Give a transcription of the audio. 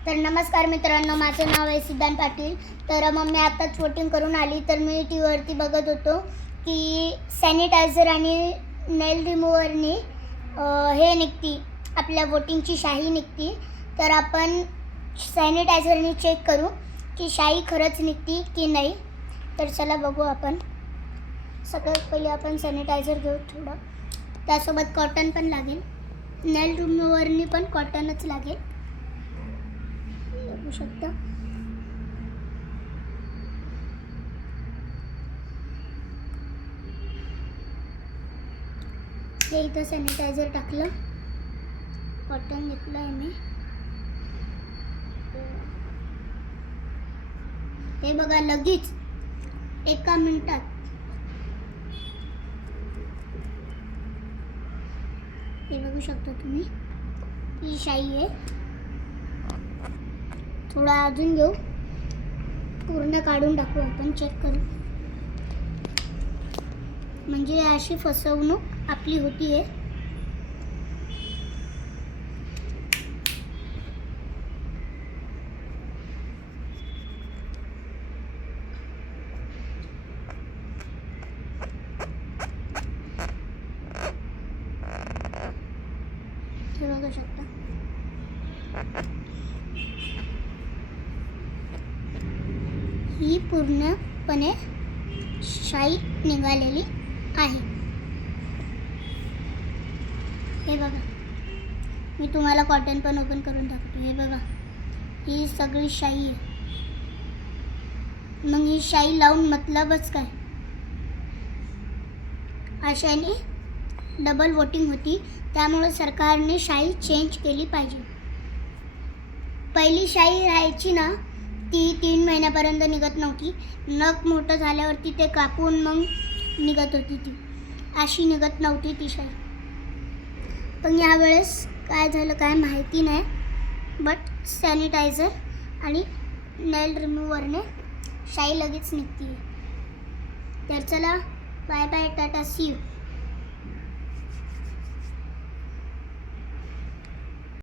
तर नमस्कार मित्रांनो, माझं नाव आहे सिद्धांत पाटील. तर मग मी आताच वोटिंग करून आली. तर मी टी व्हीवरती बघत होतो की सॅनिटायझर आणि नेल रिमूव्हरनी हे निघती, आपल्या वोटिंगची शाई निघती. तर आपण सॅनिटायझरनी चेक करू की शाई खरंच निघती की नाही. तर चला बघू आपण. सगळ्यात पहिले आपण सॅनिटायझर घेऊ थोडं, त्यासोबत कॉटन पण लागेल. नेल रिमूव्हरनी पण कॉटनच लागेल, बघू शकता. हे इथं सॅनिटायझर टाकलं, कॉटन घेतलं आहे मी. हे बघा, लगेच 1 मिनिटात हे बघू शकता तुम्ही, ही शाई आहे. थोडा अजून घेऊ, पूर्ण काढून टाकू आपण, चेक करू. म्हणजे अशी फसवणूक आपली होती आहे. हे बघू शकता, ही पूर्णपणे शाई निघालेली आहे. हे बघा, मी तुम्हाला कॉटन पण ओपन करून दाखवतो. हे बघा, ही सगळी शाई आहे. मग ही शाई लावून मतलबच काय? अशाने डबल वोटिंग होती. त्यामुळे सरकारने शाई चेंज केली पाहिजे. पहिली शाई राहायची ना, ती 3 महिन्यापर्यंत निघत नव्हती. नख मोठं झाल्यावरती ते कापून मग निघत होती. ती अशी निघत नव्हती ती शाई. पण यावेळेस काय झालं काय माहिती नाही, बट सॅनिटायझर आणि नेल रिमूव्हरने शाई लगेच निघते. तर चला, bye bye, tata, see you.